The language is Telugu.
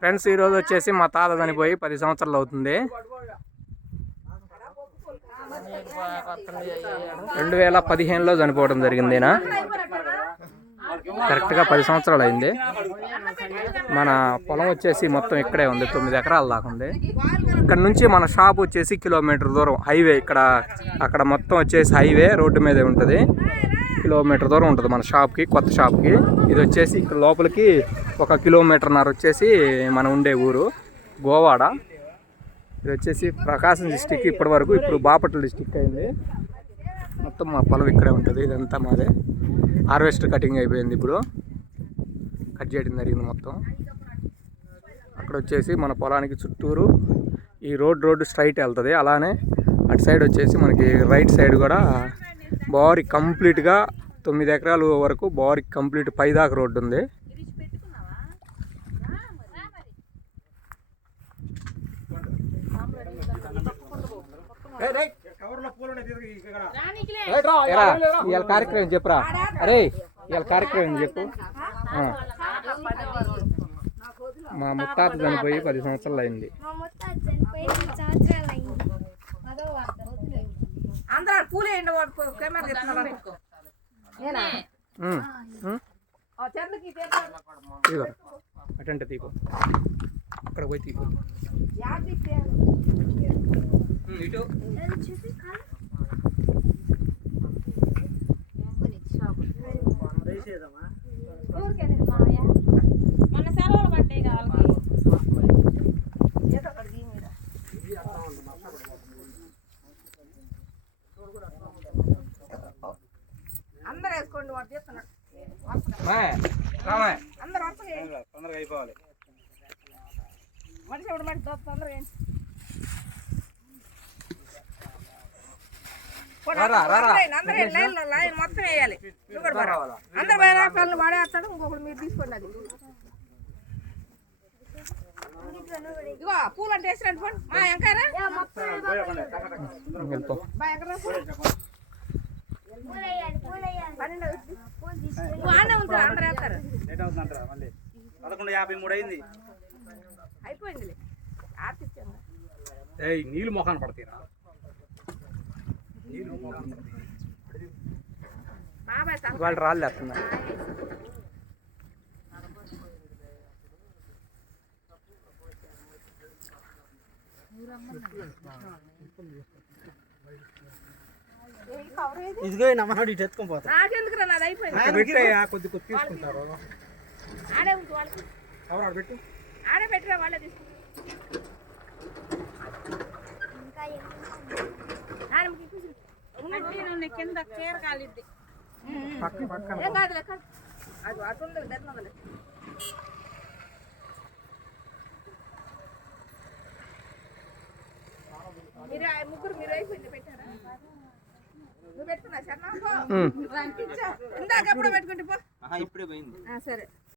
ఫ్రెండ్స్ ఈరోజు వచ్చేసి మా తాత చనిపోయి 10 సంవత్సరాలు అవుతుంది. 2015లో చనిపోవడం జరిగింది. కరెక్ట్గా 10 సంవత్సరాలు అయింది. మన పొలం వచ్చేసి మొత్తం ఇక్కడే ఉంది, 9 ఎకరాల దాకా ఉంది. ఇక్కడ నుంచి మన షాప్ వచ్చేసి కిలోమీటర్ దూరం, హైవే ఇక్కడ అక్కడ మొత్తం వచ్చేసి హైవే రోడ్డు మీదే ఉంటుంది. కిలోమీటర్ దూరం ఉంటుంది మన షాప్కి, కొత్త షాప్కి. ఇది వచ్చేసి ఇక్కడ లోపలికి 1 కిలోమీటర్న్నర వచ్చేసి మనం ఉండే ఊరు గోవాడ. ఇది వచ్చేసి ప్రకాశం డిస్టిక్ ఇప్పటి వరకు, ఇప్పుడు బాపట్ల డిస్టిక్ అయింది. మొత్తం మా పొలం ఇక్కడే ఉంటుంది. ఇదంతా మాదే. హార్వెస్టర్ కటింగ్ అయిపోయింది, ఇప్పుడు కట్ చేయడం జరిగింది మొత్తం. అక్కడ వచ్చేసి మన పొలానికి చుట్టూరు ఈ రోడ్డు స్ట్రైట్ వెళ్తుంది. అలానే అటు సైడ్ వచ్చేసి మనకి రైట్ సైడ్ కూడా బారీ కంప్లీట్గా 9 ఎకరాల వరకు బారీ కంప్లీట్ పైదాకా రోడ్డు ఉంది. ఇవాళ కార్యక్రమం చెప్పురా. అరే ఇవాళ కార్యక్రమం చెప్పు. మా ముత్తాత చనిపోయి 10 సంవత్సరాలు అయింది. అటంటే తీకో, అక్కడ పోయి తీకో. ఇటు మన సెలవులు పట్టే కావాలి. అందరూ వేసుకోండి, వాడు చేస్తున్నాడు. అందరూ తొందరగా అయిపోవాలి. మనిషి ఎవడు మనిషి తొందరగా లైన్ మొత్తం వేయాలి. అందరు వేరే పనులు వాడేస్తాడు, ఇంకొకటి మీరు తీసుకోండి. అది ఇగో పూలు అంటే వేసినట్టు ఫోన్ మా ఎంకారా ఉంటారు, అందరు వేస్తారు. 11:53 అయింది. అయిపోయింది. నీళ్ళు మొఖాన్ని పడతాయి. వాళ్ళు రాళ్ళు వేస్తున్నారు. ఇదిగో నమ్మడు ఇటు ఎత్తుకొని పోతా. నాకెందుకు నాది అయిపోయింది. కొద్ది కొద్ది తీసుకుంటారు. ఆడే ఉంది వాళ్ళకి, పెట్టు ఆడే పెట్టినా వాళ్ళే తీసుకుంటారు. కింద చీర కాలిద్ది. ఏం కాదులే, అది అటుంది ధర్మలే. మీరు ముగ్గురు మీరు అయిపోయింది పెట్టారా? నువ్వు పెట్టుకున్నా సరే ఇందాక ఎప్పుడు పెట్టుకుంటే పో. ఇప్పుడే పోయింది. సరే